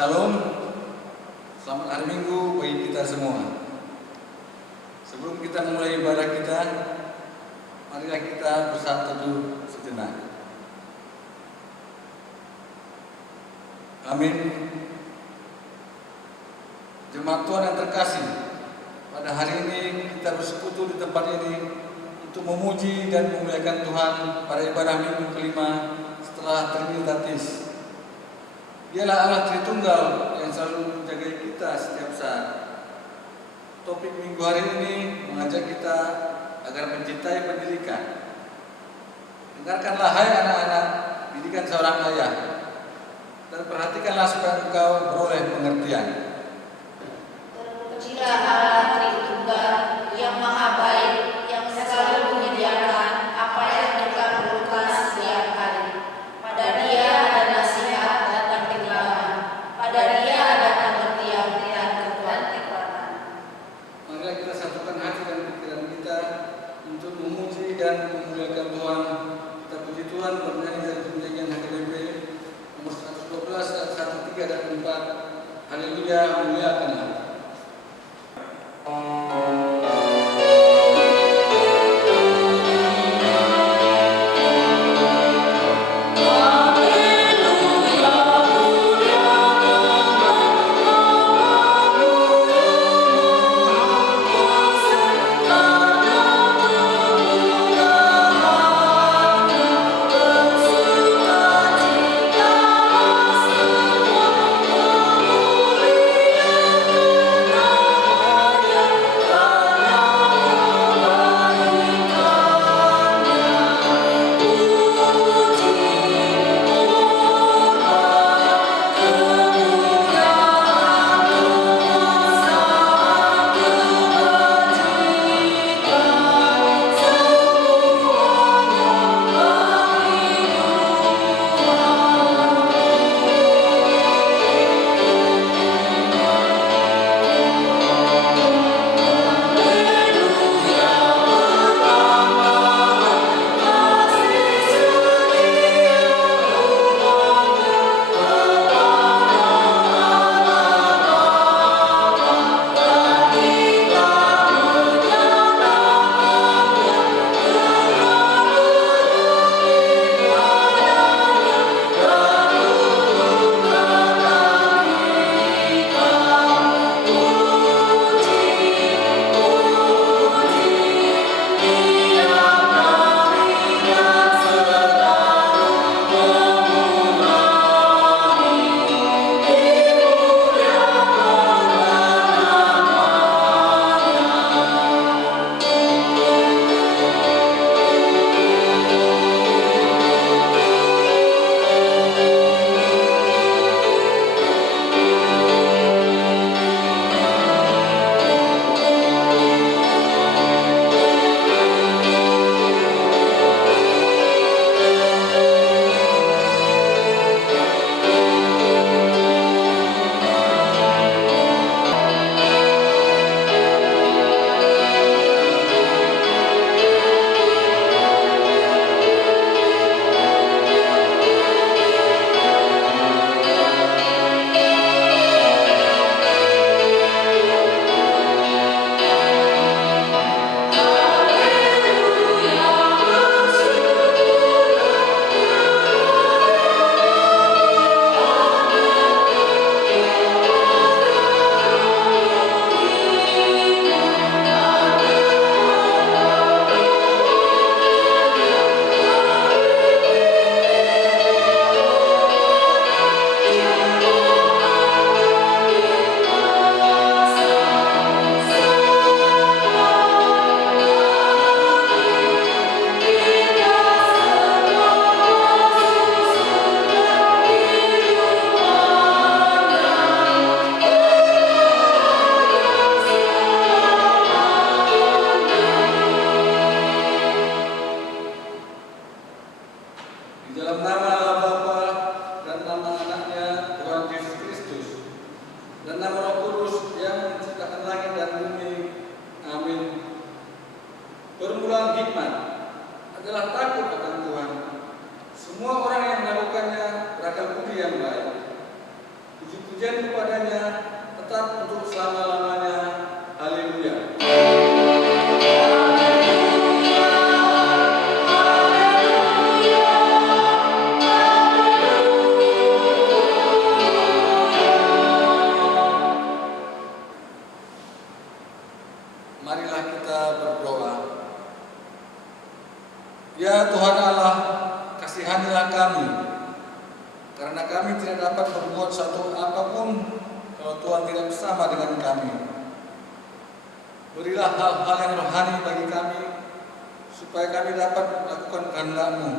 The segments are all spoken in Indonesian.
Salam, selamat hari Minggu bagi kita semua. Sebelum kita mulai ibadah kita, marilah kita bersatu dulu sejenak. Amin. Jemaat Tuhan yang terkasih, pada hari ini kita bersekutu di tempat ini untuk memuji dan memuliakan Tuhan pada ibadah Minggu kelima setelah Trinitatis. Dialah Allah Tritunggal yang selalu menjaga kita setiap saat. Topik minggu hari ini mengajak kita agar mencintai pendidikan. Dengarkanlah hai anak-anak, didikan seorang ayah, dan perhatikanlah supaya engkau beroleh pengertian. Terpujilah Allah Tritunggal yang Maha Baik, yang selalu menyediakan apa yang kita perlukan setiap hari. Pada Dia ada nasihat dan penyembahan, pada Dia ada pengertian dan kekuatan. Marilah kita satukan hati dan pikiran kita untuk memuji dan memuliakan Tuhan. Kita puji Tuhan bernyanyi dari penyanyian HKBP nomor 112 dan 103 dan 4. Haleluya, muliakanlah. Terpujilah puji-pujian kepadanya tetap untuk selama-lamanya. Haleluya. Marilah kita berdoa. Ya Tuhan Allah, kasihanilah kami, karena kami tidak dapat berbuat satu apapun kalau Tuhan tidak bersama dengan kami. Berilah hal-hal yang rohani bagi kami, supaya kami dapat melakukan kehendak-Mu.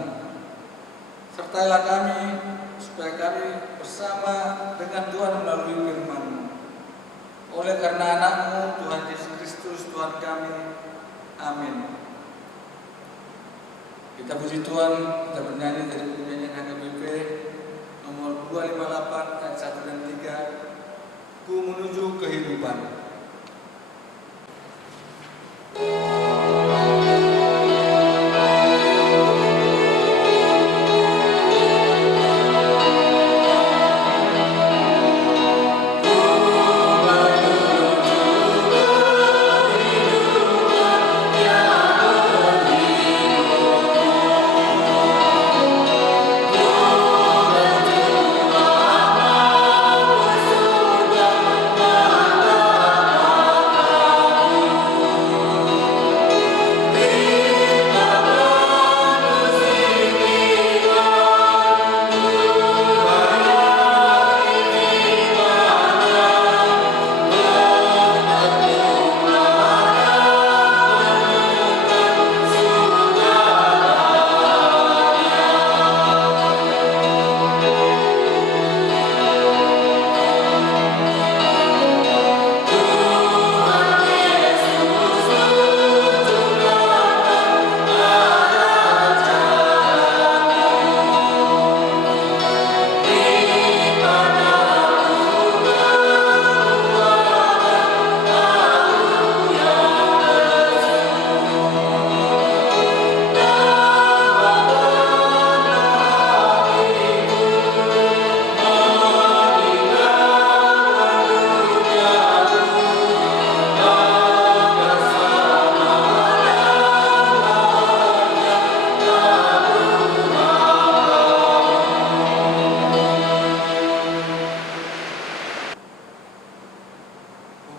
Sertailah kami, supaya kami bersama dengan Tuhan melalui firman-Mu. Oleh karena anak-Mu, Tuhan Yesus Kristus, Tuhan kami. Amin. Kita puji Tuhan, kita bernyanyi dari penyanyian HKBP nomor 258 ayat 1 dan 3, Ku Menuju Kehidupan.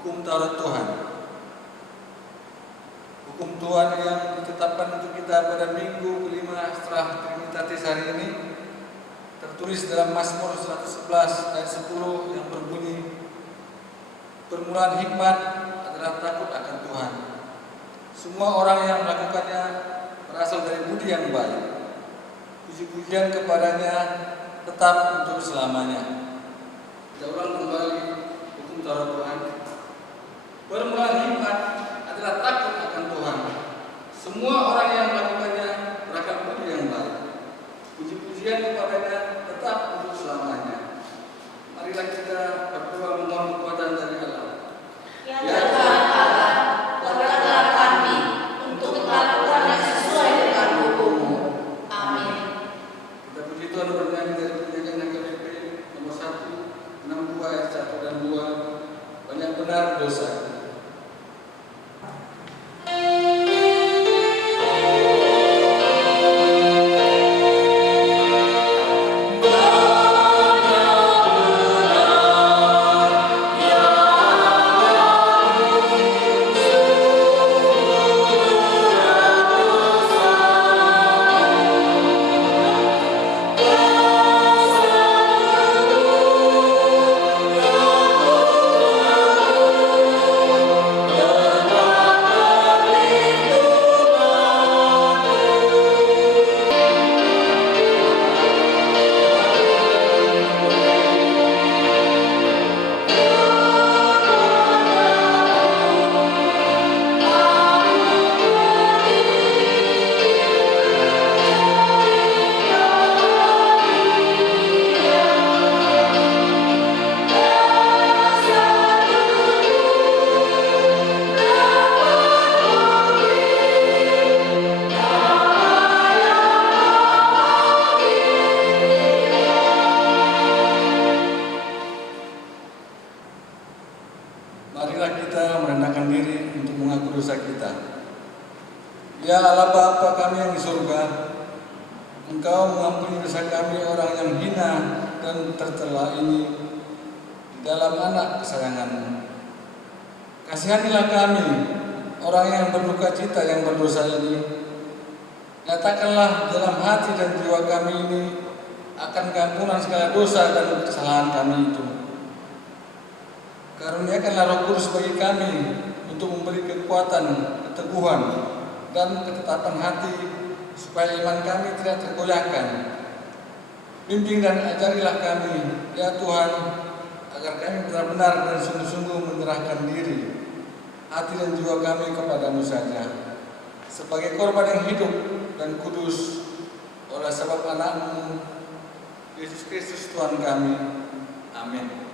Hukum Taurat Tuhan. Hukum Tuhan yang ditetapkan untuk kita pada minggu kelima setelah Trinitatis hari ini tertulis dalam Mazmur 111 ayat 10 yang berbunyi, permulaan hikmat adalah takut akan Tuhan. Semua orang yang melakukannya berasal dari budi yang baik. Puji-pujian kepadanya tetap untuk selamanya. Kita ulang kembali hukum Taurat Tuhan. Permulaan hikmat adalah takut akan Tuhan. Semua orang yang melakukannya berakal budi yang baik. Puji-pujian kepadanya tetap untuk selamanya. Marilah kita berdoa memohon kekuatan dari Allah. Ya Tuhan Allah, kuatkanlah kami untuk melakukan yang sesuai dengan hukum-Mu. Amin. Kita puji Tuhan bernyanyi dari penyanyian HKBP nomor 162 ayat 1 dan 2, banyak benar dosa. Ya Allah Bapa kami yang di surga, Engkau mengampuni dosa kami orang yang hina dan tercela ini di dalam anak kesayangan-Mu. Kasihanilah kami, orang yang berduka cita yang berdosa ini. Nyatakanlah dalam hati dan jiwa kami ini akan keampunan segala dosa dan kesalahan kami itu. Karuniakanlah Roh Kudus bagi kami untuk memberi kekuatan, keteguhan, dan ketetapan hati supaya iman kami tidak tergoyahkan. Bimbing dan ajarilah kami, ya Tuhan, agar kami benar-benar dan sungguh-sungguh menyerahkan diri, hati dan jiwa kami kepadamu saja, sebagai korban yang hidup dan kudus oleh sebab anak-Mu, Yesus Kristus Tuhan kami. Amin.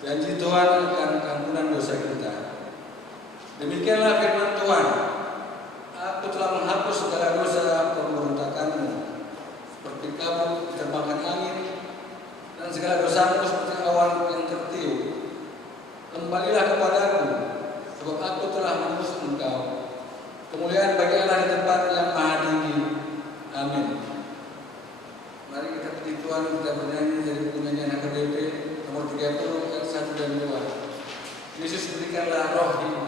Janji Tuhan akan keampunan dosa kita. Demikianlah firman Tuhan. Aku telah menghapus segala dosa pemberontakanmu, seperti kabut diterbangkan angin, dan segala dosamu seperti awan yang tertiup. Kembalilah kepadaku, sebab aku telah menebus engkau. Kemuliaan bagi Allah di tempat yang maha tinggi. Amin. Mari kita puji Tuhan, kita bernyanyi dari penyanyian HKBP nomor 30 ayat 1 dan 2. Yesus berikanlah roh iman.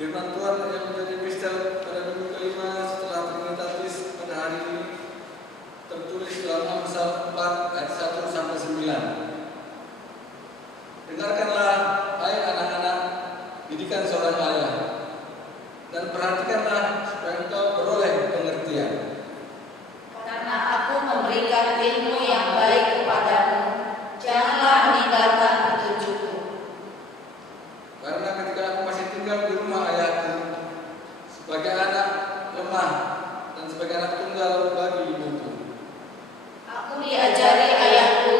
Firman Tuhan yang menjadi epistel pada minggu kelima setelah Trinitatis pada hari ini tertulis dalam Amsal 4 ayat 1 sampai 9. Dengarkanlah hai anak-anak didikan seorang ayah, dan perhatikanlah supaya engkau beroleh pengertian. Karena aku memberikan ilmu yang baik kepadamu, janganlah meninggalkan petunjukku. Karena ketika aku masih tinggal di rumah ayahku, sebagai anak lemah dan sebagai anak tunggal bagi ibuku, Aku diajari ayahku,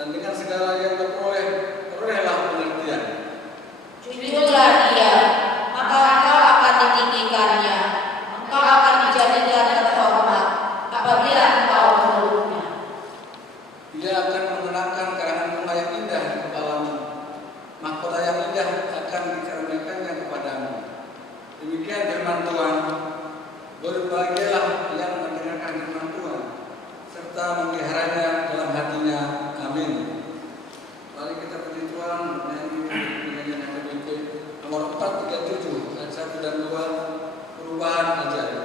dan dengan segala yang berolehlah pengertian. Jujurlah dia, maka engkau akan ditinggikannya, engkau akan dijadikan terhormat apabila engkau memeluknya. Dia akan mengenakan karangan bunga yang indah di kepalamu, mahkota yang indah akan dikaruniakannya kepadamu. Demikian firman Tuhan. Berbahagialah yang mendengarkan firman Tuhan serta mengeliharanya dalam hatinya. Amin. Mari kita puji Tuhan menyanyi yang HKBP nomor 437 ayat 1 dan 2, perubahan ajaib.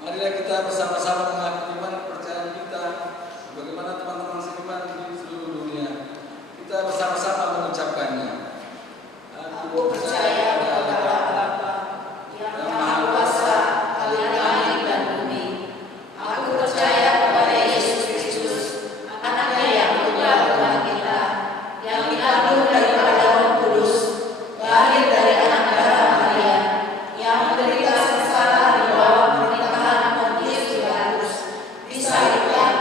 Marilah kita bersama-sama mengaku iman kepercayaan kita sebagaimana teman-teman seiman di seluruh dunia. Kita bersama-sama mengucapkannya. Aku percaya kepada Bapa yang Maha Kuasa, Khalik langit dan bumi. Aku percaya kepada Yesus Kristus, Anaknya yang tunggal Tuhan kita, yang dikandung daripada Roh Kudus, lahir dari anak darah Maria, yang menderita sengsara di bawah pemerintahan Pontius Pilatus, disalibkan,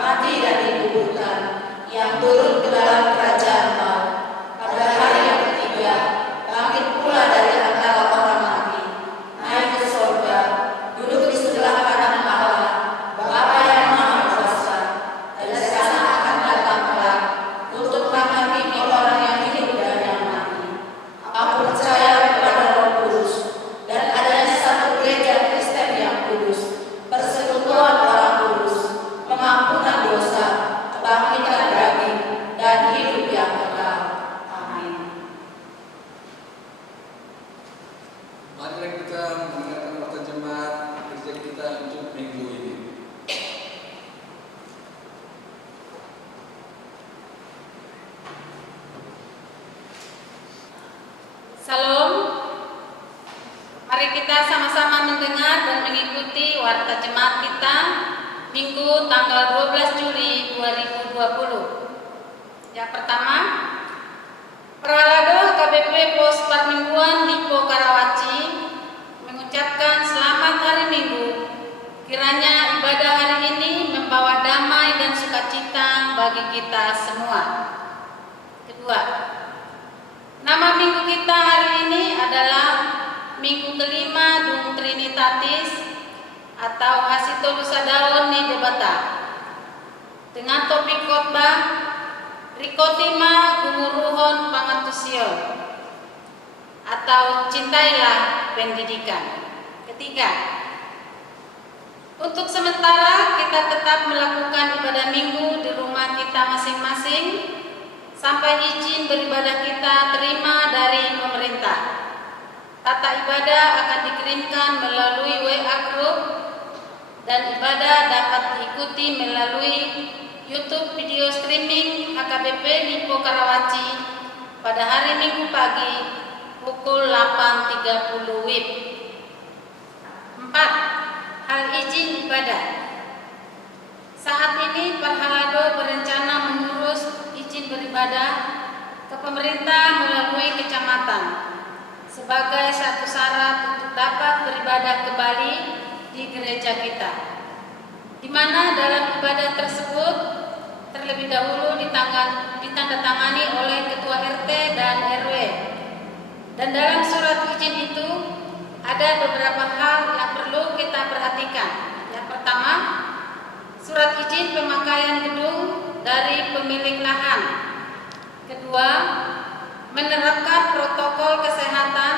mati dan dikuburkan, yang turun ke dalam kerajaan maut. Pada hari yang ketiga, bangkit pula dari antara orang mati, naik ke surga, duduk di sebelah kanan Allah, Bapa yang Maha Kuasa. Dari sana akan datang kelak untuk menghakimi orang yang hidup dan yang mati. Aku percaya kepada Roh Kudus dan adanya satu gereja Kristen yang kudus, persekutuan orang kudus, pengampunan dosa, kebangkitan daging, dan hidup yang kekal. Amin. Marilah kita mendengarkan waktu jemaat gereja kita untuk minggu ini. Salam. Mari kita sama-sama mendengar dan mengikuti warta jemaat kita Minggu tanggal 12 Juli 2020. Yang pertama, Peralado KBP Pos Parmingguan Lipo Karawaci mengucapkan selamat hari Minggu. Kiranya ibadah hari ini membawa damai dan sukacita bagi kita semua. Kedua, nama minggu kita hari ini adalah Minggu kelima Dung Trinitatis atau Hasito Lusadaon ni Debata, dengan topik khotbah Rikotima Gumuruhon Pangatusion atau Cintailah Pendidikan. Ketiga, untuk sementara kita tetap melakukan ibadah minggu di rumah kita masing-masing sampai izin beribadah kita terima dari pemerintah. Tata ibadah akan dikirimkan melalui WA Group dan ibadah dapat diikuti melalui YouTube video streaming HKBP Lipo Karawaci pada hari Minggu pagi pukul 8.30 WIB. 4. Hal izin ibadah. Saat ini Perhalado berencana beribadah ke pemerintah melalui kecamatan sebagai satu syarat untuk dapat beribadah kembali di gereja kita, di mana dalam ibadah tersebut terlebih dahulu ditandatangani oleh Ketua RT dan RW. Dan dalam surat izin itu ada beberapa hal yang perlu kita perhatikan. Yang pertama, surat izin pemakaian gedung dari pemilik lahan. Kedua, menerapkan protokol kesehatan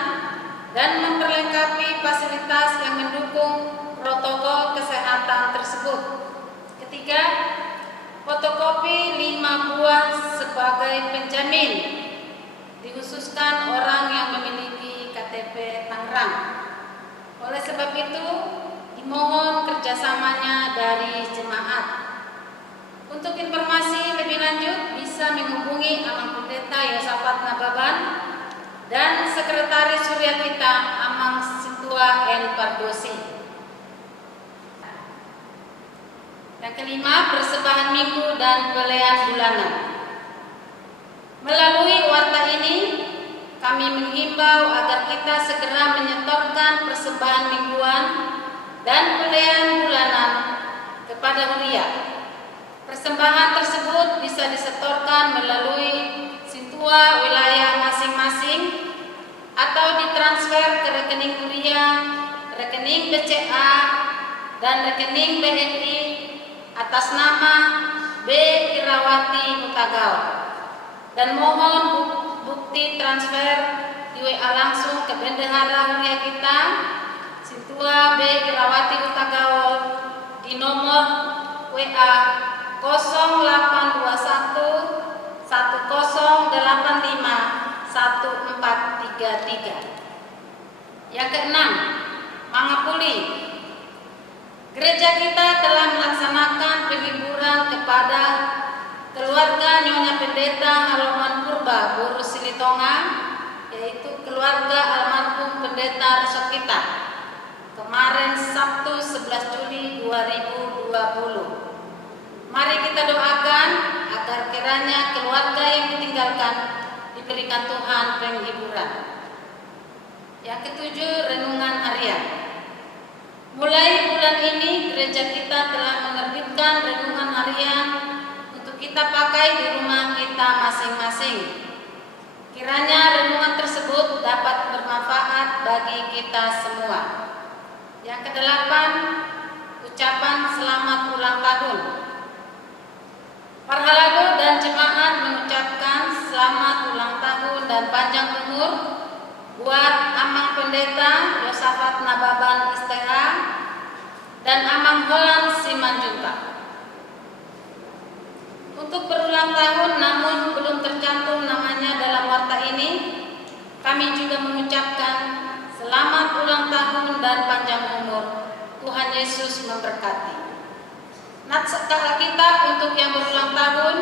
dan memperlengkapi fasilitas yang mendukung protokol kesehatan tersebut. Ketiga, fotokopi 5 buah sebagai penjamin dikhususkan orang yang memiliki KTP Tangerang. Oleh sebab itu, dimohon kerjasamanya dari jemaat. Untuk informasi lebih lanjut bisa menghubungi Amang Pendeta Yosafat Nababan dan Sekretaris Surya kita Amang Sintua N. Pardosi. Yang kelima, persembahan minggu dan pelayan bulanan. Melalui warta ini, kami menghimbau agar kita segera menyetorkan persembahan mingguan dan pelayan bulanan kepada Huria. Persembahan tersebut bisa disetorkan melalui Sintua wilayah masing-masing atau ditransfer ke rekening Huria, rekening BCA, dan rekening BNI atas nama B. Irawati Hutagaul. Dan mohon bukti transfer di WA langsung ke Bendahara Huria kita, Sintua B. Irawati Hutagaul, di nomor WA 0821 1085 1433. Yang keenam, Mangapuli. Gereja kita telah melaksanakan penghiburan kepada keluarga Nyonya Pendeta Haloman Purba Boru Silitonga, yaitu keluarga almarhum Pendeta Resok kita, kemarin Sabtu 11 Juli 2020. Mari kita doakan agar kiranya keluarga yang ditinggalkan diberikan Tuhan penghiburan. Yang ketujuh, renungan harian. Mulai bulan ini gereja kita telah menerbitkan renungan harian untuk kita pakai di rumah kita masing-masing. Kiranya renungan tersebut dapat bermanfaat bagi kita semua. Yang kedelapan, ucapan selamat ulang tahun. Parhalado dan jemaat mengucapkan selamat ulang tahun dan panjang umur buat Amang Pendeta Yosafat Nababan STH dan Amang Holland Simanjuntak. Untuk berulang tahun namun belum tercantum namanya dalam warta ini, kami juga mengucapkan selamat ulang tahun dan panjang umur. Tuhan Yesus memberkati. Naskah Alkitab untuk yang berulang tahun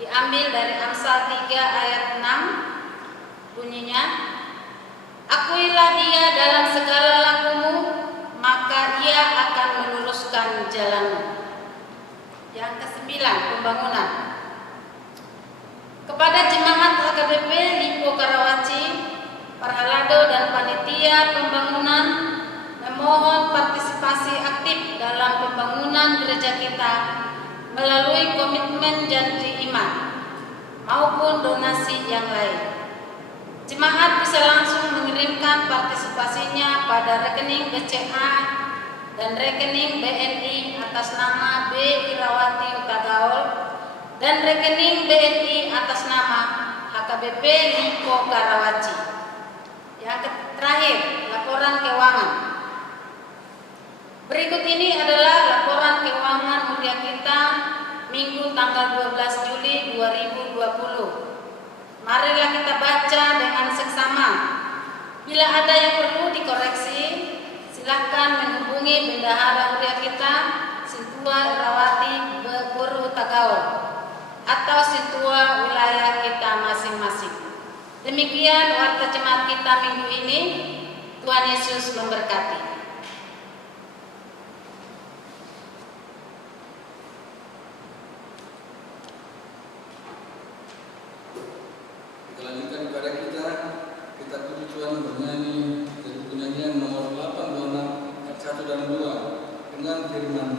diambil dari Amsal 3 ayat 6, bunyinya, akuilah dia dalam segala lakumu, maka ia akan meluruskan jalanmu. Yang kesembilan, pembangunan. Kepada jemaat HKBP Lipo Karawaci, Parhalado dan panitia pembangunan memohon partisipasi aktif dalam pembangunan gereja kita melalui komitmen janji iman maupun donasi yang lain. Jemaat bisa langsung mengirimkan partisipasinya pada rekening BCA dan rekening BNI atas nama B. Irawati Hutagaul dan rekening BNI atas nama HKBP Lipo Karawaci. Yang terakhir, laporan keuangan. Berikut ini adalah laporan keuangan Huria kita Minggu tanggal 12 Juli 2020. Marilah kita baca dengan seksama. Bila ada yang perlu dikoreksi, silakan menghubungi Bendahara Huria kita, Sintua Irawati Boru Hutagaul, atau Sintua wilayah kita masing-masing. Demikian warta jemaat kita minggu ini. Tuhan Yesus memberkati. persatuan bernyanyi dari penyanyian nomor 826 ayat 1 dan 2 dengan firman.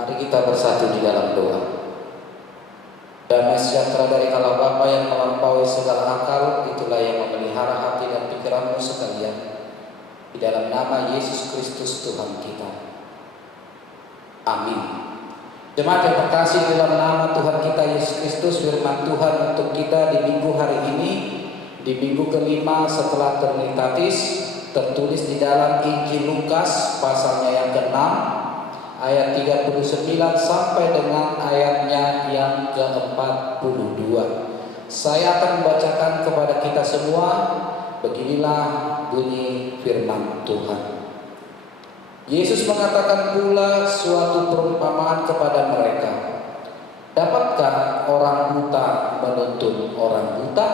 Mari kita bersatu di dalam doa. Damai sejahtera dari Allah Bapa yang melampaui segala akal, itulah yang memelihara hati dan pikiranmu sekalian. Di dalam nama Yesus Kristus Tuhan kita. Amin. Jemaat yang terkasih, dalam nama Tuhan kita Yesus Kristus, firman Tuhan untuk kita di minggu hari ini, di minggu kelima setelah Trinitatis, tertulis di dalam Injil Lukas pasalnya yang ke-6 ayat 39 sampai dengan ayatnya yang ke-42. Saya akan membacakan kepada kita semua. Beginilah bunyi firman Tuhan. Yesus mengatakan pula suatu perumpamaan kepada mereka. Dapatkah orang buta menuntun orang buta?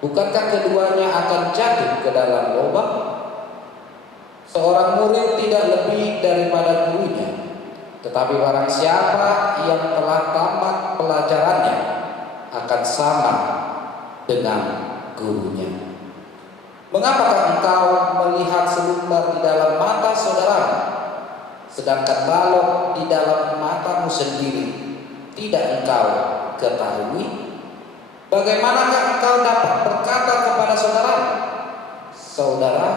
Bukankah keduanya akan jatuh ke dalam lubang? Seorang murid tidak lebih daripada gurunya, tetapi barang siapa yang telah tamat pelajarannya akan sama dengan gurunya. Mengapakah engkau melihat selumbar di dalam mata saudaramu, sedangkan balok di dalam matamu sendiri tidak engkau ketahui? Bagaimanakah engkau dapat berkata kepada saudaramu, saudara,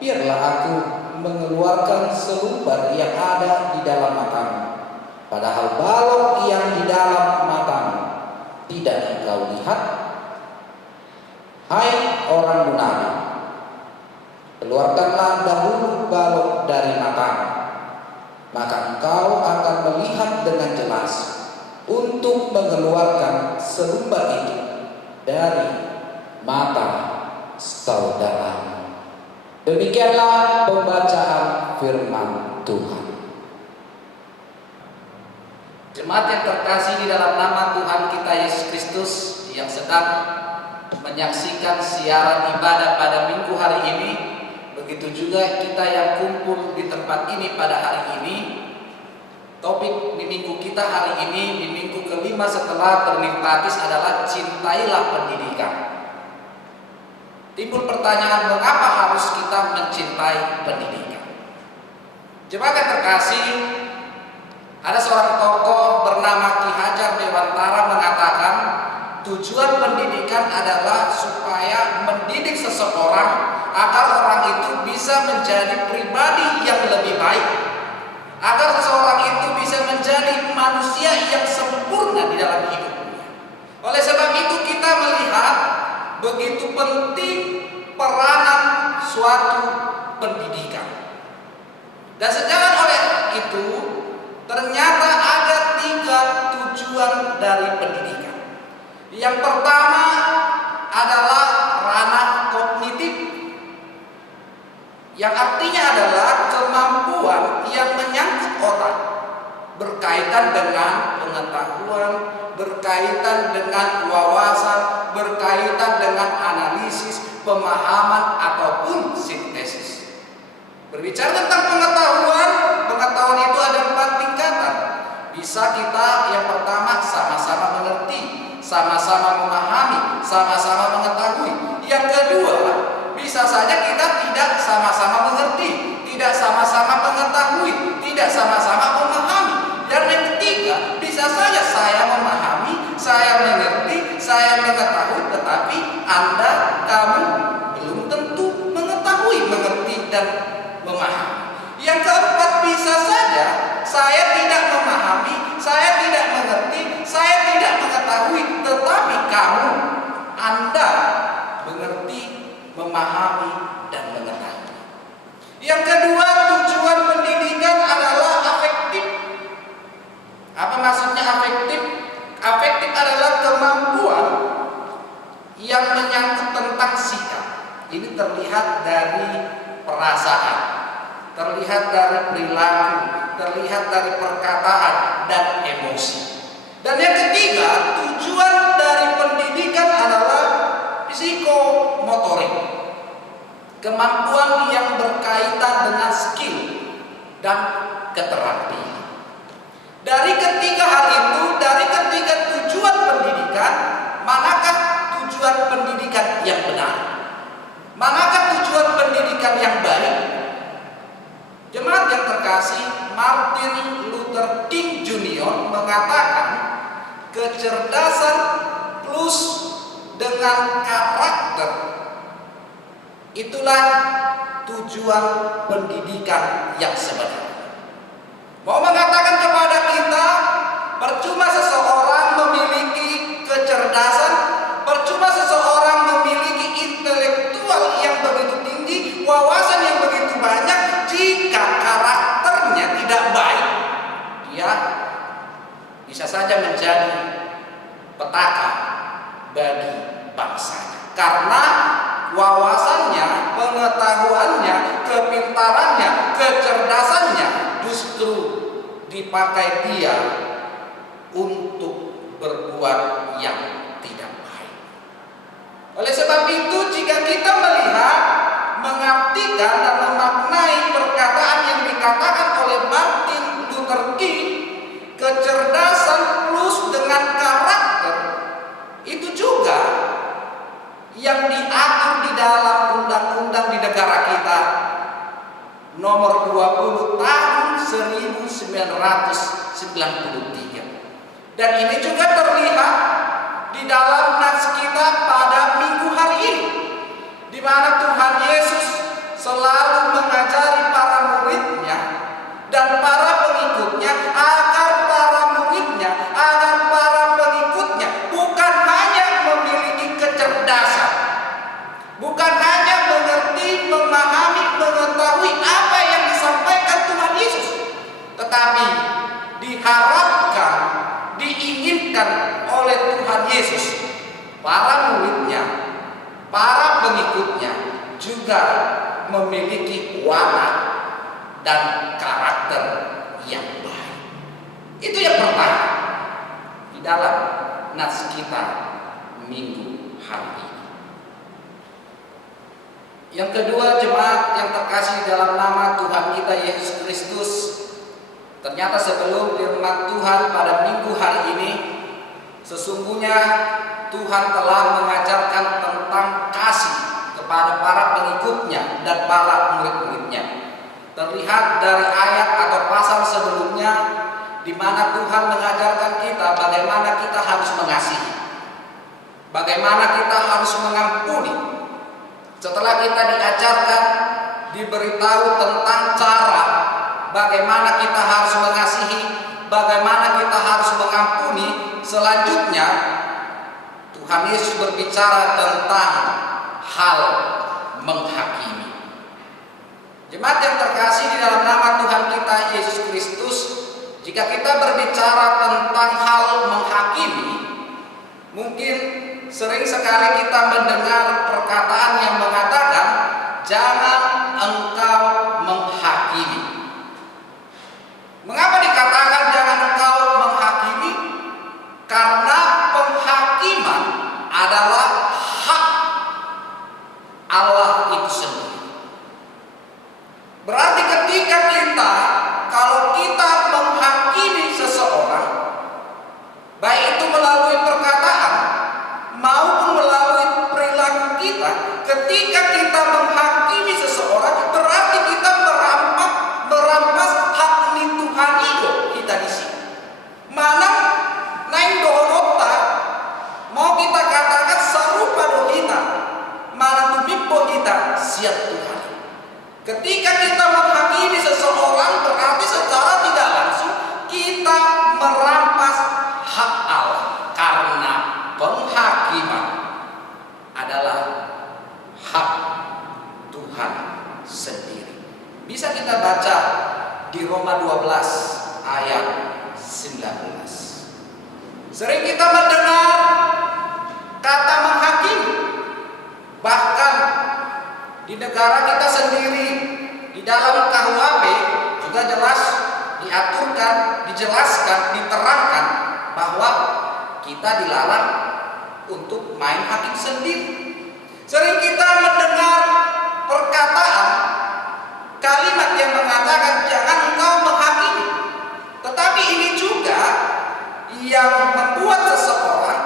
biarlah aku mengeluarkan selumbar yang ada di dalam matamu, padahal balok yang di dalam matamu tidak engkau lihat? Hai orang munafik, keluarkanlah dahulu balok dari matamu, maka engkau akan melihat dengan jelas untuk mengeluarkan selumbar itu dari mata saudaramu. Demikianlah pembacaan firman Tuhan. Jemaat yang terkasih di dalam nama Tuhan kita Yesus Kristus yang sedang menyaksikan siaran ibadah pada minggu hari ini, begitu juga kita yang kumpul di tempat ini pada hari ini. Topik di minggu kita hari ini, di minggu kelima setelah Trinitatis, adalah cintailah pendidikan. Timbul pertanyaan, mengapa harus kita mencintai pendidikan? Jemaat yang terkasih, ada seorang tokoh bernama Ki Hajar Dewantara mengatakan, tujuan pendidikan adalah supaya mendidik seseorang agar orang itu bisa menjadi pribadi yang lebih baik, agar seseorang itu bisa menjadi manusia yang sempurna di dalam hidupnya. Oleh sebab itu kita melihat begitu penting peranan suatu pendidikan. Dan sejalan oleh itu, ternyata ada 3 tujuan dari pendidikan. Yang pertama adalah ranah kognitif, yang artinya adalah kemampuan yang menyangkut otak. berkaitan dengan pengetahuan, berkaitan dengan wawasan, berkaitan dengan analisis, pemahaman ataupun sintesis. Berbicara tentang pengetahuan, pengetahuan itu ada 4 tingkatan. Bisa kita yang pertama sama-sama mengerti, sama-sama memahami, sama-sama mengetahui. Yang kedua, bisa saja kita tidak sama-sama mengerti, tidak sama-sama mengetahui, tidak sama-sama memahami. Dan yang ketiga, bisa saja saya memahami, saya mengerti, saya mengetahui, tetapi Anda, kamu belum tentu mengetahui, mengerti, dan memahami. Yang keempat, bisa saja saya tidak memahami, saya tidak mengerti, saya tidak mengetahui, tetapi kamu, Anda mengerti, memahami, dan mengetahui. Yang kedua, tujuan pendidikan adalah afektif. Apa maksudnya afektif? Afektif adalah kemampuan yang menyangkut tentang sikap. Ini terlihat dari perasaan, terlihat dari perilaku, terlihat dari perkataan dan emosi. Dan yang ketiga, tujuan dari pendidikan adalah psikomotorik, kemampuan yang berkaitan dengan skill dan keterampilan. Dari ketiga hal itu, dari ketiga tujuan pendidikan, manakah tujuan pendidikan yang benar? Manakah tujuan pendidikan yang baik? Jemaat yang terkasih, Martin Luther King Jr. mengatakan kecerdasan plus dengan karakter itulah tujuan pendidikan yang sebenarnya. Mau mengatakan kepada kita, percuma seseorang memiliki kecerdasan, percuma seseorang memiliki intelektual yang begitu tinggi, wawasan yang begitu banyak, jika karakternya tidak baik, dia bisa saja menjadi petaka bagi bangsanya. Karena wawasannya, pengetahuannya, kepintarannya, kecerdasannya justru dipakai dia untuk berbuat yang tidak baik. Oleh sebab itu, jika kita melihat, mengartikan dan memaknai perkataan yang dikatakan oleh Martin Luther King, kecerdasan plus dengan karakter, itu juga yang diatur di dalam undang-undang di negara kita nomor 20 tahun 1993. Dan ini juga terlihat di dalam nats kita pada minggu hari ini, di mana Tuhan Yesus selalu mengajari para muridnya dan para pengikutnya agar para muridnya, agar para pengikutnya bukan hanya memiliki kecerdasan, bukan hanya mengerti, memahami, mengetahui apa yang disampaikan Tuhan Yesus, tetapi diharapkan, diinginkan oleh Tuhan Yesus, para muridnya, para pengikutnya juga memiliki watak dan karakter yang baik. Itu yang pertama di dalam nats kita minggu hari ini. Yang kedua, jemaat yang terkasih dalam nama Tuhan kita Yesus Kristus, ternyata sebelum firman Tuhan pada minggu hari ini, sesungguhnya Tuhan telah mengajarkan tentang kasih kepada para pengikutnya dan para murid-muridnya. Terlihat dari ayat atau pasal sebelumnya, di mana Tuhan mengajarkan kita bagaimana kita harus mengasihi, bagaimana kita harus mengampuni. Setelah kita diajarkan, diberitahu tentang cara bagaimana kita harus mengasihi, bagaimana kita harus mengampuni, selanjutnya Tuhan Yesus berbicara tentang hal menghakimi. Jemaat yang terkasih di dalam nama Tuhan kita Yesus Kristus, jika kita berbicara tentang hal menghakimi, mungkin sering sekali kita mendengar perkataan yang mengatakan, jangan engkau menghakimi. Mengapa dikatakan jangan Bisa kita baca di Roma 12 ayat 19. Sering kita mendengar kata menghakimi. Bahkan di negara kita sendiri, di dalam KUHP juga jelas diaturkan, dijelaskan, diterangkan bahwa kita dilarang untuk main hakim sendiri. Sering kita mendengar perkataan, kalimat yang mengatakan jangan engkau menghakimi. Tetapi ini juga yang membuat seseorang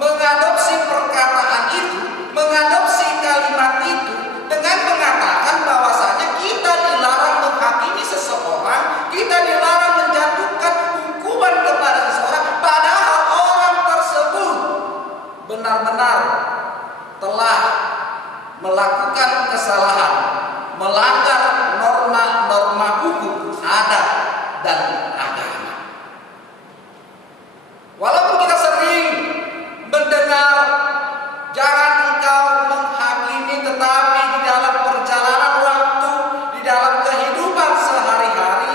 mengadopsi perkataan itu, mengadopsi kalimat itu dengan mengatakan bahwasanya kita dilarang menghakimi seseorang, kita dilarang menjatuhkan hukuman kepada seseorang, padahal orang tersebut benar-benar telah melakukan kesalahan, melanggar norma-norma hukum, adat, dan agama. Walaupun kita sering mendengar jangan engkau menghakimi, tetapi di dalam perjalanan waktu, di dalam kehidupan sehari-hari,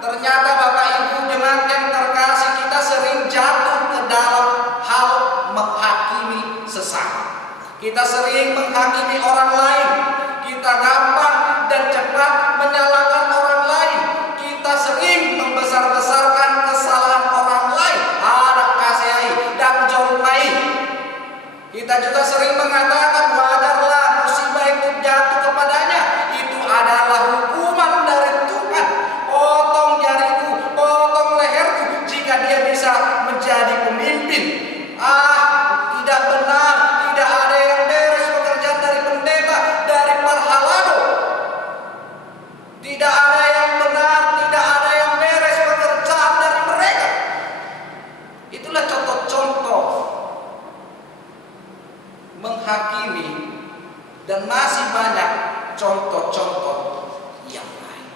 ternyata Bapak Ibu jemaat yang terkasih, kita sering jatuh ke dalam hal menghakimi sesama. Kita sering menghakimi orang lain, kita gampang dan cepat menyalahkan orang lain, kita sering membesar-besarkan kesalahan orang lain, anak kasihi dan jolmai. Kita juga sering mengatakan wajarlah musibah itu jatuh kepadanya, itu adalah hukuman dari Tuhan. Potong jariku, potong leherku jika dia bisa menjadi pemimpin. Tidak benar, tidak ada yang beres pekerjaan dari pendeta, dari parhalado. Tidak ada yang benar, tidak ada yang beres pekerjaan dari mereka. Itulah contoh-contoh menghakimi, dan masih banyak contoh-contoh yang lain.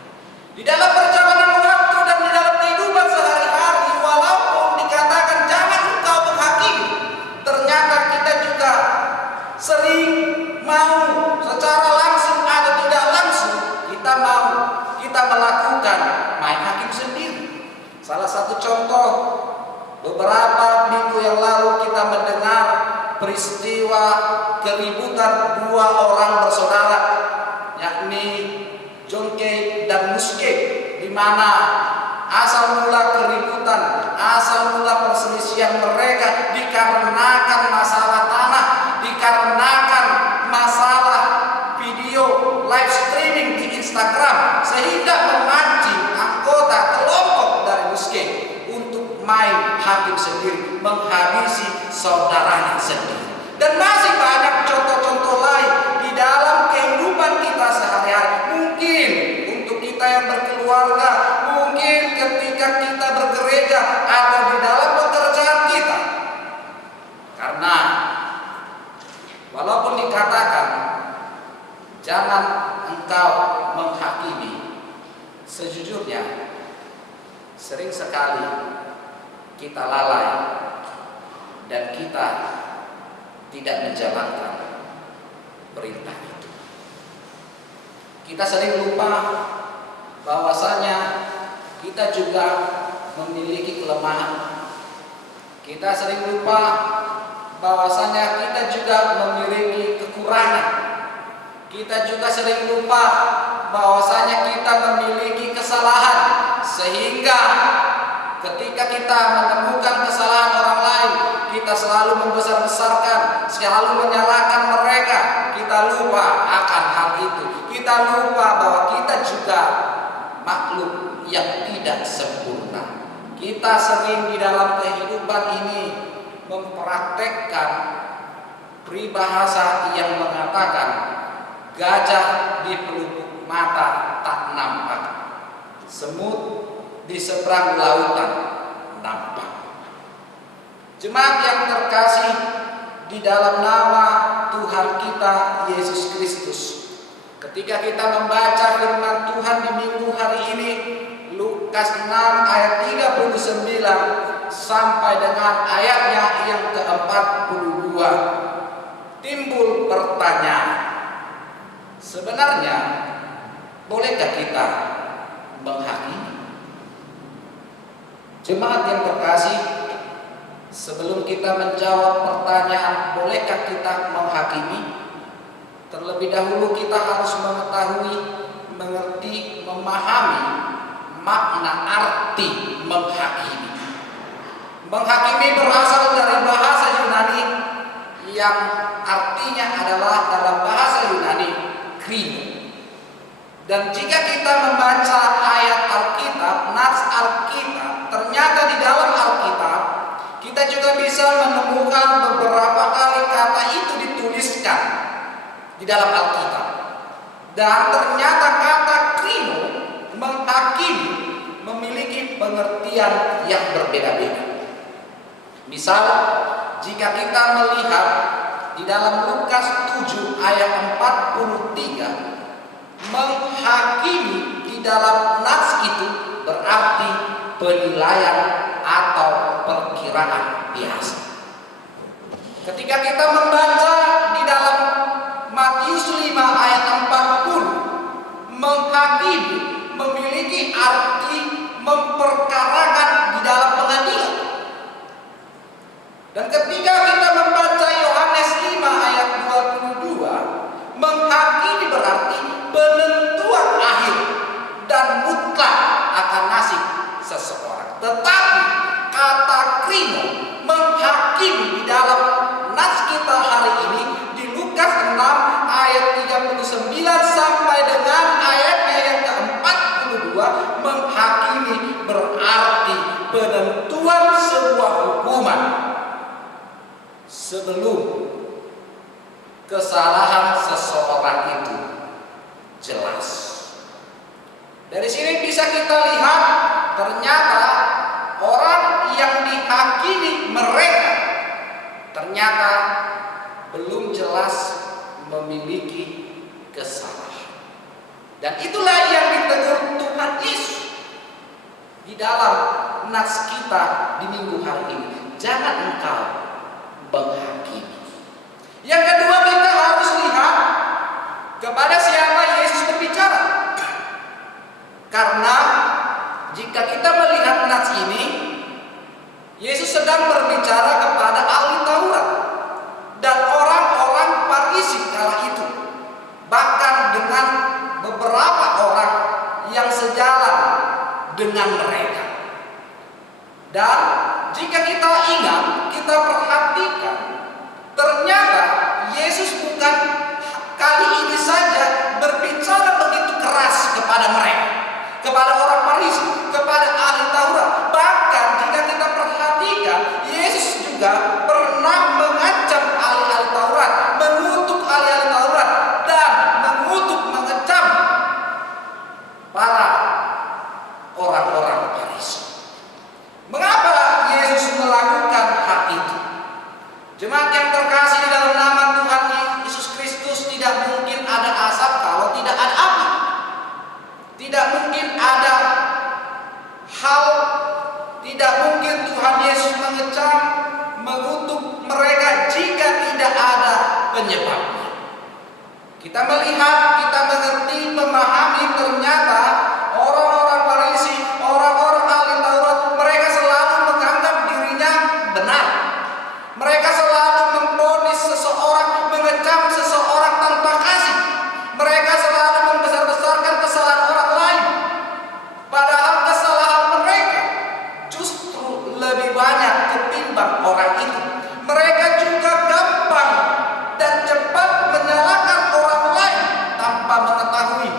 Di dalam perjalanan waktu dan di dalam kehidupan sehari-hari, walaupun dikatakan jangan engkau menghakimi, ternyata kita juga sering mau secara langsung atau tidak langsung kita melakukan main hakim sendiri. Salah satu contoh, beberapa minggu yang lalu kita mendengar peristiwa keributan dua orang bersaudara, yakni Jongke dan Muske, di mana asal mula keributan, asal mula perselisihan mereka dikarenakan masalah tanah, dikarenakan masalah video live streaming di Instagram, sehingga memancing anggota kelompok dari Muske untuk main hakim sendiri, menghabisi saudaranya sendiri. Dan masih banyak contoh-contoh lain di dalam kehidupan kita sehari-hari. Mungkin untuk kita yang berkeluarga, mungkin ketika kita bergereja atau di dalam pekerjaan kita. Karena walaupun dikatakan jangan engkau menghakimi, sejujurnya sering sekali kita lalai dan kita tidak menjalankan perintah itu. Kita sering lupa bahwasanya kita juga memiliki kelemahan. Kita sering lupa bahwasanya kita juga memiliki kekurangan. Kita juga sering lupa bahwasanya kita memiliki kesalahan, sehingga ketika kita menemukan kesalahan orang lain, kita selalu membesar-besarkan, selalu menyalahkan mereka. Kita lupa akan hal itu. Kita lupa bahwa kita juga makhluk yang tidak sempurna. Kita sering di dalam kehidupan ini mempraktekkan peribahasa yang mengatakan gajah di pelupuk mata tak nampak, semut di seberang lautan nampak. Jemaat yang terkasih, di dalam nama Tuhan kita Yesus Kristus, ketika kita membaca firman Tuhan di minggu hari ini, Lukas 6 ayat 39 sampai dengan ayatnya yang ke-42, timbul pertanyaan. Sebenarnya Bolehkah kita menghakimi? Jemaat yang terkasih, sebelum kita menjawab pertanyaan bolehkah kita menghakimi, terlebih dahulu kita harus mengetahui, mengerti, memahami makna arti menghakimi. Menghakimi berasal dari bahasa Yunani yang artinya adalah dalam bahasa Yunani krino. Dan jika kita membaca ayat Alkitab, nats Alkitab, ternyata di dalam Alkitab kita juga bisa menemukan beberapa kali kata itu dituliskan di dalam Alkitab. Dan ternyata kata krino, menghakimi, memiliki pengertian yang berbeda-beda. Misal, jika kita melihat di dalam Lukas 7 ayat 43, menghakimi di dalam nats itu berarti penilaian atau perkiraan biasa. Ketika kita membaca di dalam Matius 5 ayat 40, menghakimi memiliki arti memperkarakan di dalam pengadilan. Dan ketika kita membaca Yohanes 5 ayat 22, menghakimi berarti penentuan akhir dan mutlak akan nasib seseorang. Tetapi kata krino, menghakimi di dalam nats kita hari ini di Lukas 6 ayat 39 sampai dengan ayatnya yang ke-42, menghakimi berarti penentuan sebuah hukuman sebelum kesalahan seseorang itu jelas. Dari sini bisa kita lihat ternyata orang yang dihakimi mereka ternyata belum jelas memiliki kesalahan. Dan itulah yang ditegur Tuhan Yesus di dalam nats kita di minggu hari ini. Jangan engkau menghakimi. Yang kedua, kita harus lihat kepada siapa Yesus berbicara. Karena jika kita melihat nats ini, Yesus sedang berbicara kepada ahli Taurat dan orang-orang Farisi kala itu, bahkan dengan beberapa orang yang sejalan dengan mereka. Dan jika kita ingat, kita perhatikan, ternyata Yesus bukan kali ini saja berbicara begitu keras kepada mereka, kepada orang Farisi, kepada ahli Taurat. Bahkan jika kita perhatikan, Yesus juga pernah mengancam ahli-ahli Taurat, mengutuk ahli-ahli Taurat, dan mengutuk, mengecam para orang-orang Farisi. Mengapa Yesus melakukan hal itu? Jemaat yang terkasih di dalam nama Tuhan Yesus Kristus, tidak mungkin ada asap kalau tidak ada api. Tidak mungkin ada hal, tidak mungkin Tuhan Yesus mengecam, mengutuk mereka jika tidak ada penyebabnya. Kita melihat, kita mengerti, memahami ternyata orang-orang Farisi, orang-orang ahli Taurat, mereka selalu menganggap dirinya benar. Mereka selalu memvonis seseorang, mengecam seseorang tanpa kasih. Mereka selalu membesar-besarkan kesalahan orang lain. Padahal kesalahan mereka justru lebih banyak ketimbang orang itu. Mereka juga gampang dan cepat menyalahkan orang lain tanpa mengetahui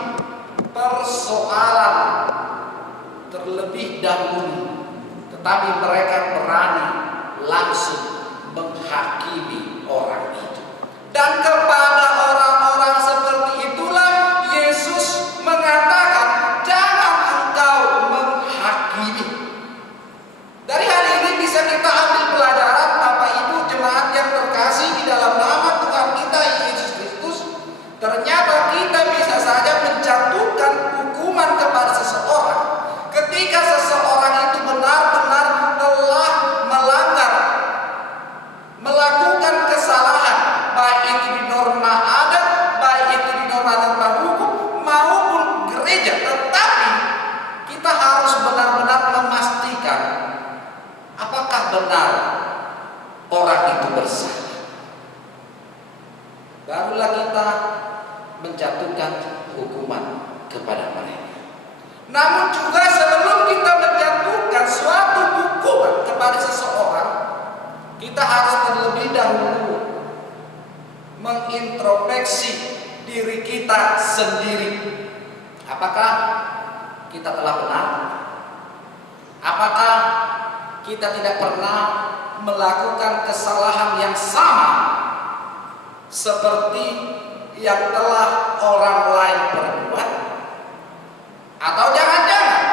persoalan terlebih dahulu. Tetapi mereka berani langsung menghakimi orang itu. Dan kepada orang-orang seperti itulah Yesus mengatakan, jangan engkau menghakimi. Dari hal ini bisa kita ambil pelajaran, Bapak Ibu jemaat yang terkasih di dalam nama Tuhan kita Yesus Kristus. Ternyata kita bisa saja menjatuhkan hukuman kepada seseorang ketika seseorang itu benar-benar telah Namun juga sebelum kita menjatuhkan suatu hukuman kepada seseorang, kita harus terlebih dahulu mengintrospeksi diri kita sendiri. Apakah kita telah benar? Apakah kita tidak pernah melakukan kesalahan yang sama seperti yang telah orang lain perbuat? Atau jangan-jangan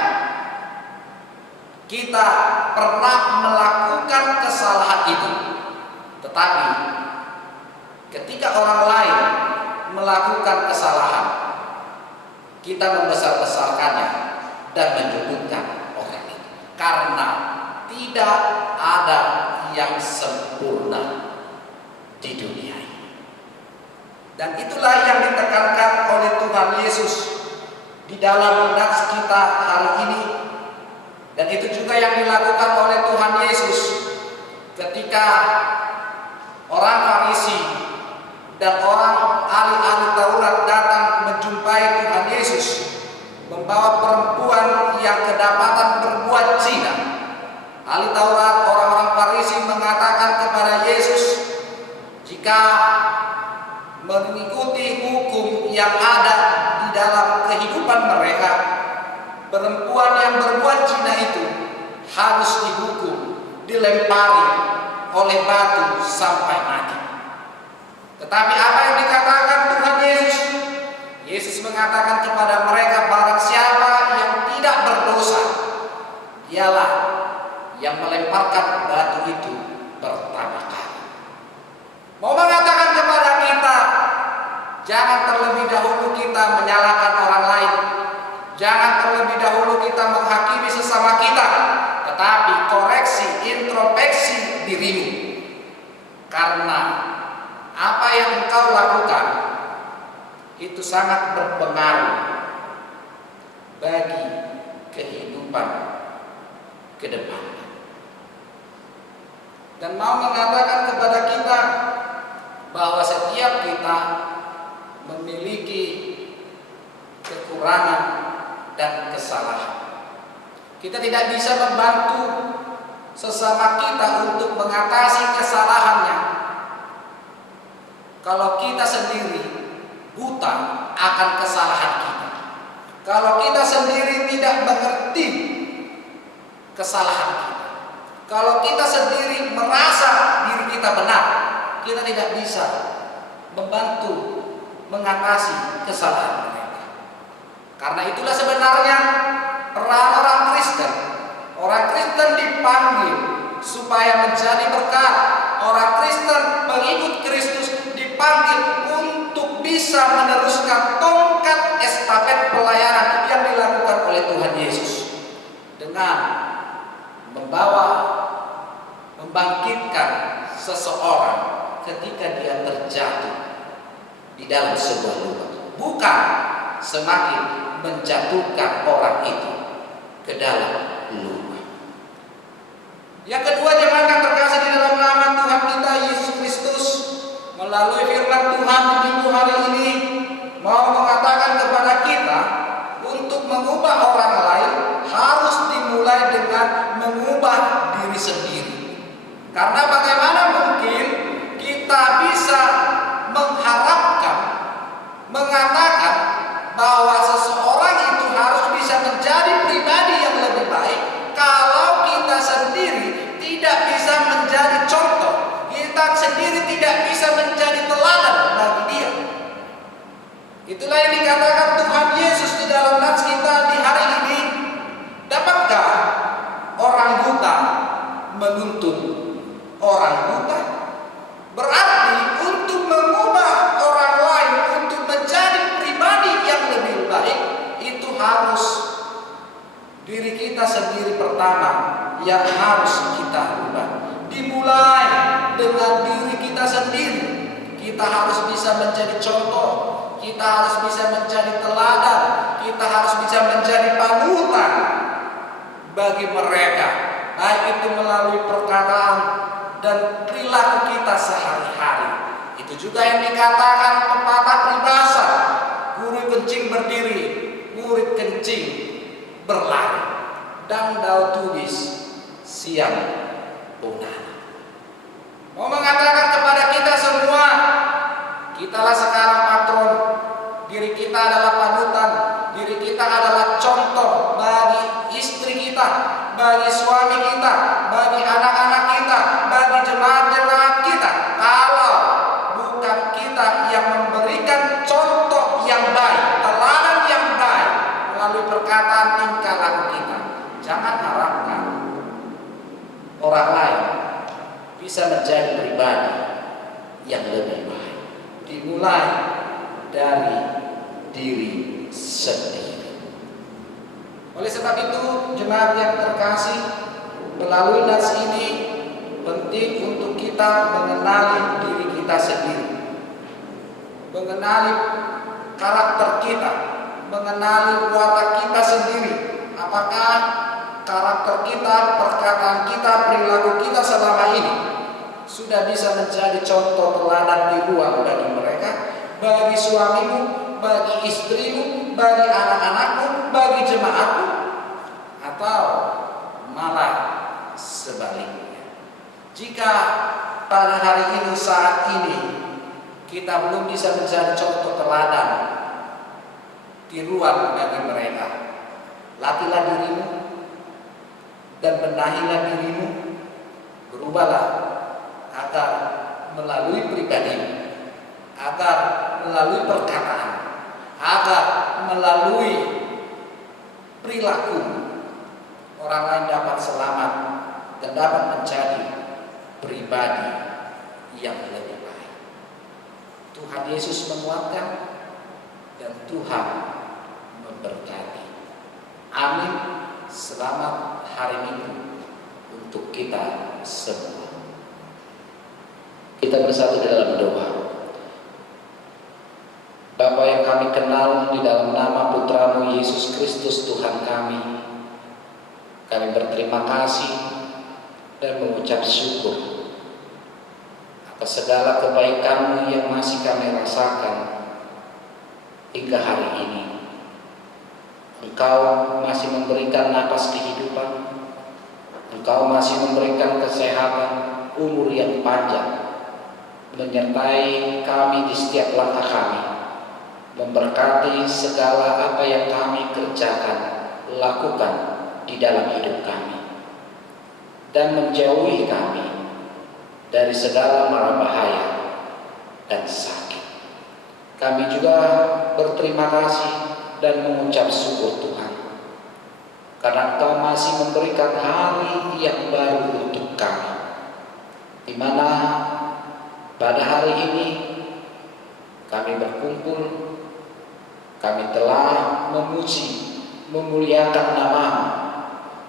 kita pernah melakukan kesalahan itu, tetapi ketika orang lain melakukan kesalahan, kita membesar-besarkannya dan menyudutkan orang itu, karena tidak ada yang sempurna di dunia ini. Dan itulah yang ditekankan oleh Tuhan Yesus di dalam nats kita hari ini. Dan itu juga yang dilakukan oleh Tuhan Yesus ketika orang Farisi dan orang ahli-ahli Taurat datang menjumpai Tuhan Yesus membawa perempuan yang kedapatan berbuat zina. Ahli Taurat, orang-orang Farisi mengatakan kepada Yesus, jika mengikuti hukum yang ada di dalam kehidupan mereka, perempuan yang berbuat zina itu harus dihukum, dilempari oleh batu sampai mati. Tetapi apa yang dikatakan Tuhan Yesus? Yesus mengatakan kepada mereka, barang siapa yang tidak berdosa, dialah yang melemparkan batu itu pertama kali. Mau mengatakan kepada kita, jangan terlebih dahulu kita menyalahkan orang lain, jangan terlebih dahulu kita menghakimi sesama kita, tetapi koreksi, introspeksi dirimu. Karena apa yang engkau lakukan itu sangat berpengaruh bagi kehidupan ke depan. Dan mau mengatakan kepada kita bahwa setiap kita memiliki kekurangan dan kesalahan. Kita tidak bisa membantu sesama kita untuk mengatasi kesalahannya kalau kita sendiri buta akan kesalahan kita. Kalau kita sendiri tidak mengerti kesalahan kita, kalau kita sendiri merasa diri kita benar, kita tidak bisa membantu mengatasi kesalahan mereka. Karena itulah sebenarnya peran orang Kristen. Orang Kristen dipanggil supaya menjadi berkat. Orang Kristen pengikut Kristus dipanggil untuk bisa meneruskan tongkat estafet pelayanan yang dilakukan oleh Tuhan Yesus dengan membangkitkan seseorang ketika dia terjatuh di dalam sebuah lubang, bukan semakin menjatuhkan orang itu ke dalam lubang. Yang kedua, jemaat yang terkasih di dalam nama Tuhan kita Yesus Kristus, melalui firman Tuhan di minggu hari ini mau mengatakan kepada kita untuk mengubah orang lain harus dimulai dengan mengubah diri sendiri. Karena bagaimana mungkin kita bisa mengatakan bahwa seseorang itu harus bisa menjadi pribadi yang lebih baik kalau kita sendiri tidak bisa menjadi contoh, kita sendiri tidak bisa menjadi teladan bagi dia. Itulah yang dikatakan Tuhan Yesus di dalam nats kita di hari ini. Dapatkah orang buta menuntun orang buta? Berarti untuk mengubah orang lain untuk menjadi pribadi yang lebih baik, itu harus diri kita sendiri pertama yang harus kita ubah. Dimulai dengan diri kita sendiri. Kita harus bisa menjadi contoh, kita harus bisa menjadi teladan, kita harus bisa menjadi panutan bagi mereka, baik itu melalui perkataan dan perilaku kita sehari-hari. Itu juga yang dikatakan pepatah peribahasa, guru kencing berdiri, murid kencing berlari dan dau tubis siang bunga. Mau mengatakan kepada kita semua, kitalah sekarang patron, diri kita adalah panutan, diri kita adalah contoh bagi istri kita, bagi suami kita, bagi anak-anak kita, bagi jemaat-jemaat kita. Kalau bukan kita yang memberikan contoh yang baik, teladan yang baik melalui perkataan tingkah laku kita, jangan harapkan orang lain bisa menjadi pribadi yang lebih baik. Dimulai dari diri sendiri. Oleh sebab itu, jemaat yang terkasih, melalui nas ini penting untuk kita mengenali diri kita sendiri, mengenali karakter kita, mengenali watak kita sendiri. Apakah karakter kita, perkataan kita, perilaku kita selama ini sudah bisa menjadi contoh teladan di ruang bagi mereka, bagi suamimu, bagi istrimu, bagi anak-anakmu, bagi jemaatmu, atau malah sebaliknya. Jika pada hari ini, saat ini, kita belum bisa menjadi contoh teladan di ruang bagi mereka, latihlah dirimu dan benahilah dirimu, berubahlah agar melalui pribadimu, agar melalui perkataan, agar melalui perilaku orang lain dapat selamat dan dapat menjadi pribadi yang lebih baik. Tuhan Yesus menguatkan dan Tuhan memberkati. Amin. Selamat hari Minggu untuk kita semua. Kita bersatu di dalam doa. Bapa yang kami kenal, di dalam nama Putramu Yesus Kristus Tuhan kami berterima kasih dan mengucap syukur atas segala kebaikan-Mu yang masih kami rasakan hingga hari ini. Engkau masih memberikan napas kehidupan, Engkau masih memberikan kesehatan, umur yang panjang, menyertai kami di setiap langkah kami, memberkati segala apa yang kami kerjakan, lakukan di dalam hidup kami, dan menjauhi kami dari segala mara bahaya dan sakit. Kami juga berterima kasih dan mengucap syukur Tuhan, karena Engkau masih memberikan hari yang baru untuk kami, di mana pada hari ini kami berkumpul, kami telah memuji, memuliakan nama-Mu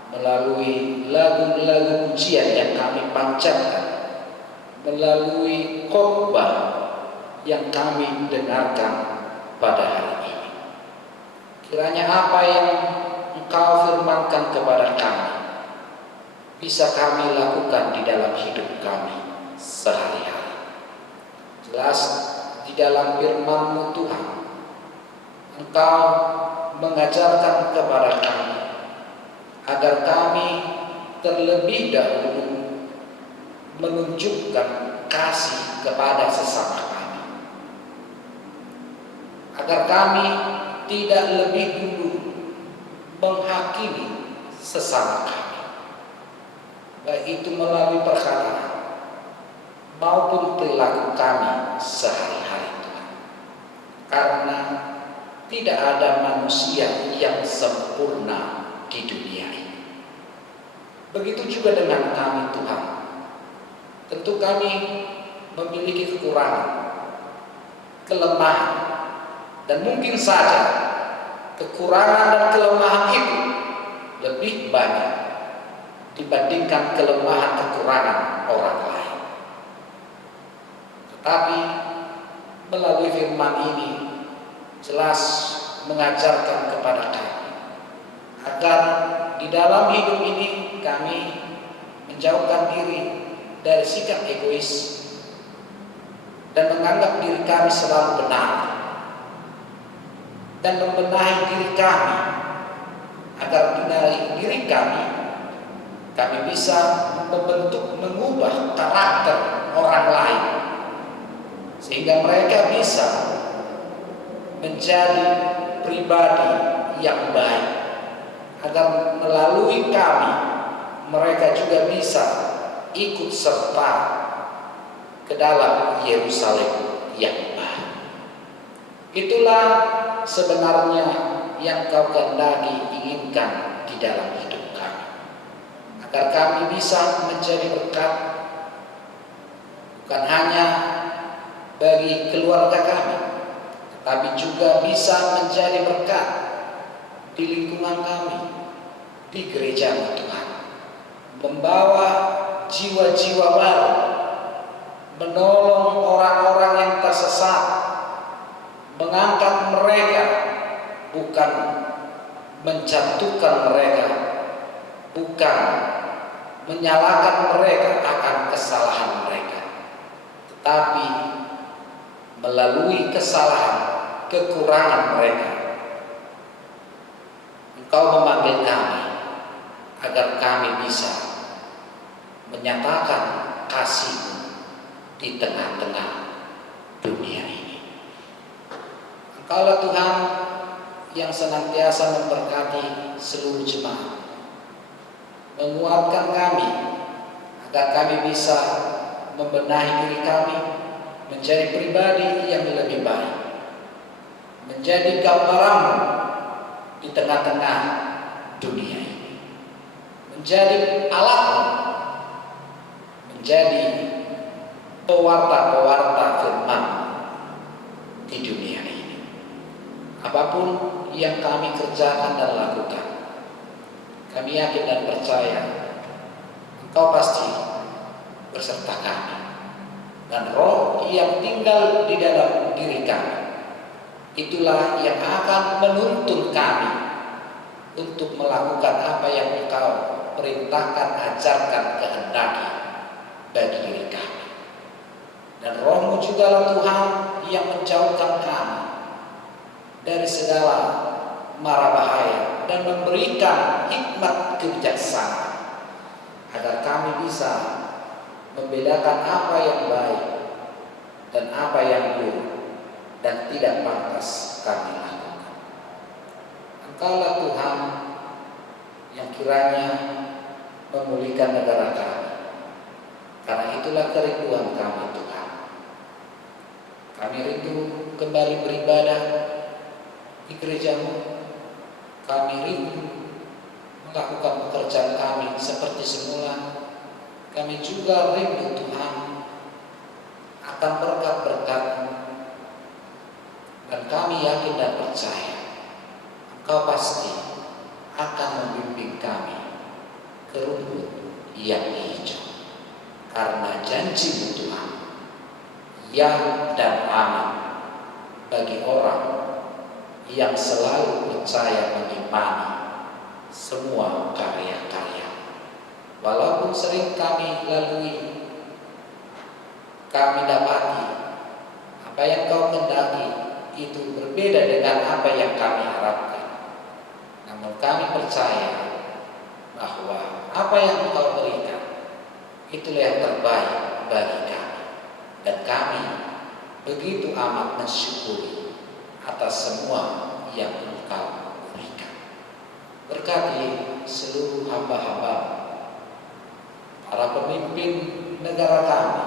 melalui lagu-lagu pujian yang kami panjatkan, melalui khotbah yang kami dengarkan pada hari ini. Kiranya apa yang Engkau firmankan kepada kami bisa kami lakukan di dalam hidup kami sehari-hari. Jelas di dalam firman-Mu Tuhan, Engkau mengajarkan kepada kami agar kami terlebih dahulu menunjukkan kasih kepada sesama kami, agar kami tidak lebih dulu menghakimi sesama kami, baik itu melalui perkataan maupun perilaku kami sehari-hari, Tuhan. Karena tidak ada manusia yang sempurna di dunia ini. Begitu juga dengan kami, Tuhan. Tentu kami memiliki kekurangan, kelemahan, dan mungkin saja kekurangan dan kelemahan itu lebih banyak dibandingkan kelemahan kekurangan orang lain. Tetapi melalui firman ini jelas mengajarkan kepada kami agar di dalam hidup ini kami menjauhkan diri dari sikap egois dan menganggap diri kami selalu benar, dan membenahi diri kami agar dari diri kami bisa membentuk, mengubah karakter orang lain, sehingga mereka bisa menjadi pribadi yang baik, agar melalui kami mereka juga bisa ikut serta ke dalam Yerusalem yang baik. Itulah sebenarnya yang Kau kehendaki, inginkan di dalam hidup kami, agar kami bisa menjadi berkat bukan hanya bagi keluarga kami, tetapi juga bisa menjadi berkat di lingkungan kami, di gereja Tuhan, membawa jiwa-jiwa baru, menolong orang-orang yang tersesat, mengangkat mereka, bukan menjatuhkan mereka, bukan menyalahkan mereka akan kesalahan mereka, tetapi melalui kesalahan, kekurangan mereka, Engkau memanggil kami agar kami bisa menyatakan kasih-Mu di tengah-tengah dunia ini. Engkaulah Tuhan yang senantiasa memberkati seluruh jemaat, menguatkan kami agar kami bisa membenahi diri kami menjadi pribadi yang lebih baik, menjadi gambaran-Mu di tengah-tengah dunia ini, menjadi alat-Mu, menjadi pewarta-pewarta firman di dunia ini. Apapun yang kami kerjakan dan lakukan, kami yakin dan percaya Engkau pasti berserta kami, dan Roh yang tinggal di dalam diri kami, itulah yang akan menuntun kami untuk melakukan apa yang Engkau perintahkan, ajarkan, kehendaki bagi diri kami. Dan Roh-Mu jugalah Tuhan yang menjauhkan kami dari segala mara bahaya dan memberikan hikmat kebijaksanaan, agar kami bisa membedakan apa yang baik dan apa yang buruk dan tidak pantas kami lakukan. Engkaulah Tuhan yang kiranya memulihkan negara kami, karena itulah kerinduan kami Tuhan. Kami rindu kembali beribadah di gereja-Mu. Kami rindu melakukan pekerjaan kami seperti semula. Kami juga rindu Tuhan akan berkat-berkat-Mu, dan kami yakin dan percaya Engkau pasti akan membimbing kami ke rumput yang hijau, karena janji-Mu Tuhan ya dan amin bagi orang yang selalu percaya mengimani semua karya-karya. Walaupun sering kami lalui, kami dapati apa yang Kau kehendaki itu berbeda dengan apa yang kami harapkan. Namun kami percaya bahwa apa yang Engkau berikan itulah yang terbaik bagi kami, dan kami begitu amat mensyukuri atas semua yang Engkau berikan. Berkati seluruh hamba-hamba, para pemimpin negara kami,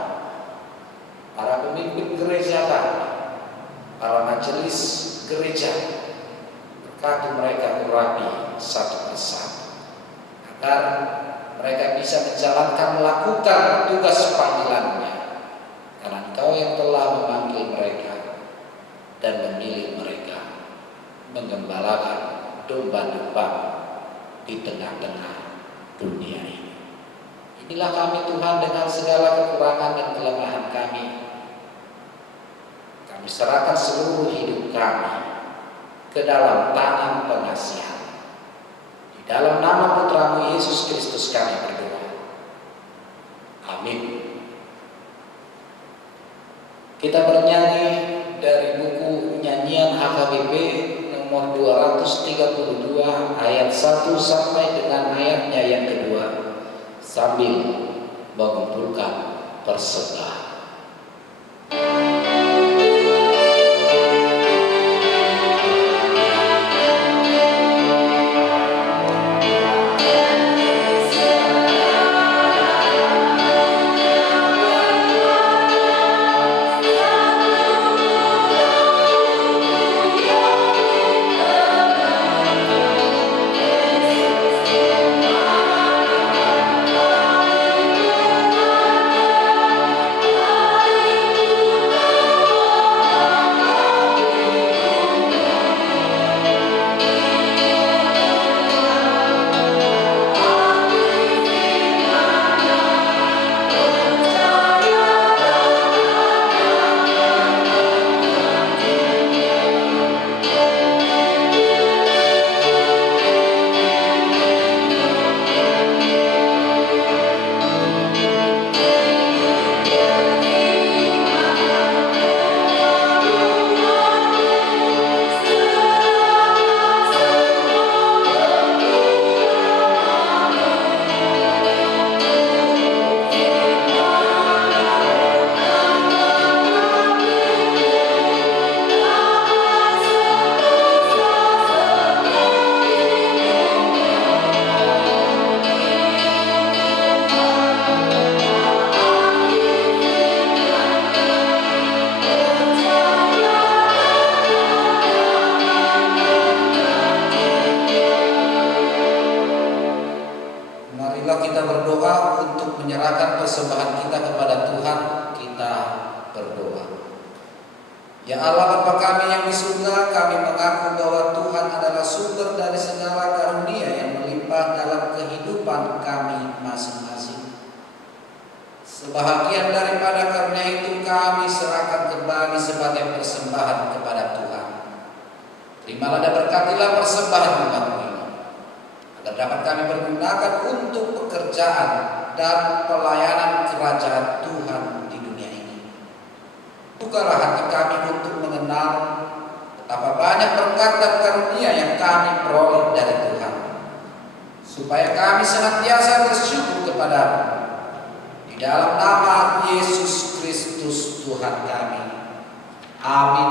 para pemimpin gereja kami, para majelis gereja. Berkati mereka urapi satu persatu, agar mereka bisa menjalankan, melakukan tugas panggilannya, karena Engkau yang telah memanggil mereka dan memilih mereka menggembalakan domba-domba di tengah-tengah dunia ini. Inilah kami Tuhan, dengan segala kekurangan dan kelemahan kami. Kami serahkan seluruh hidup kami ke dalam tangan pengasihan. Di dalam nama Putra-Mu Yesus Kristus kami berdoa. Amin. Kita bernyanyi dari buku nyanyian HKBP nomor nomor 232 ayat 1 sampai dengan ayatnya yang kedua sambil mengumpulkan persembahan. Marilah kita berdoa untuk menyerahkan persembahan kita kepada Tuhan. Kita berdoa. Ya Allah Bapa kami yang di surga, kami mengaku bahwa Tuhan adalah sumber dari segala karunia yang melimpah dalam kehidupan kami masing-masing. Sebahagian daripada karunia itu kami serahkan kembali sebagai persembahan kepada Tuhan. Terimalah dan berkatilah persembahan umatmu ini, agar dapat kami pergunakan untuk pekerjaan dan pelayanan kerajaan Tuhan di dunia ini. Bukalah hati kami untuk mengenal betapa banyak berkat dan karunia yang kami peroleh dari Tuhan, supaya kami senantiasa bersyukur kepada-Mu. Di dalam nama Yesus Kristus Tuhan kami. Amin.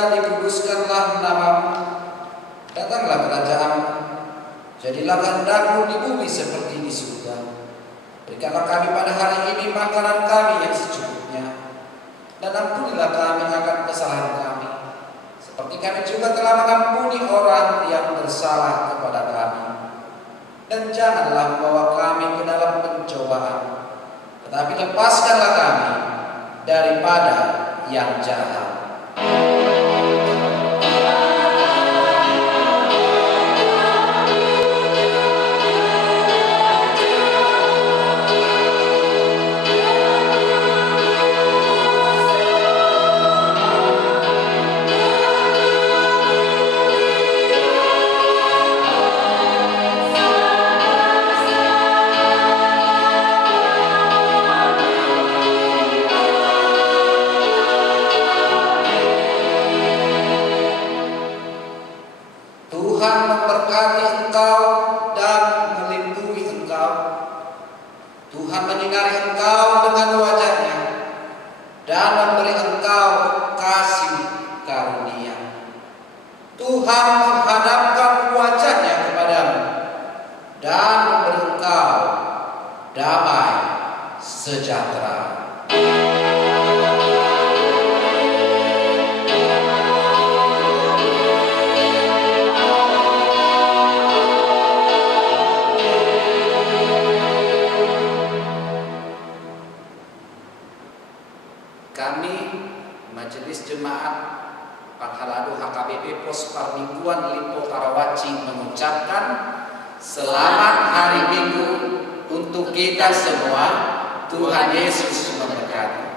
Dikuduskanlah nama-Mu, datanglah kerajaan-Mu, jadilah kehendak-Mu di bumi seperti di surga. Berikanlah kami pada hari ini makanan kami yang secukupnya, dan ampunilah kami akan kesalahan kami, seperti kami juga telah mengampuni orang yang bersalah kepada kami. Dan janganlah membawa kami ke dalam pencobaan, tetapi lepaskanlah kami daripada yang jahat. Tuhan memberkati engkau dan melindungi engkau. Tuhan menyinari engkau dengan wajah-Nya dan memberi engkau kasih karunia. Tuhan menghadapkan wajah-Nya kepadamu dan memberi engkau damai sejahtera. Majelis Jemaat Panghaladu HKBP Pos Parmingguan Lipo Karawaci mengucapkan selamat hari Minggu untuk kita semua. Tuhan Yesus memberkati.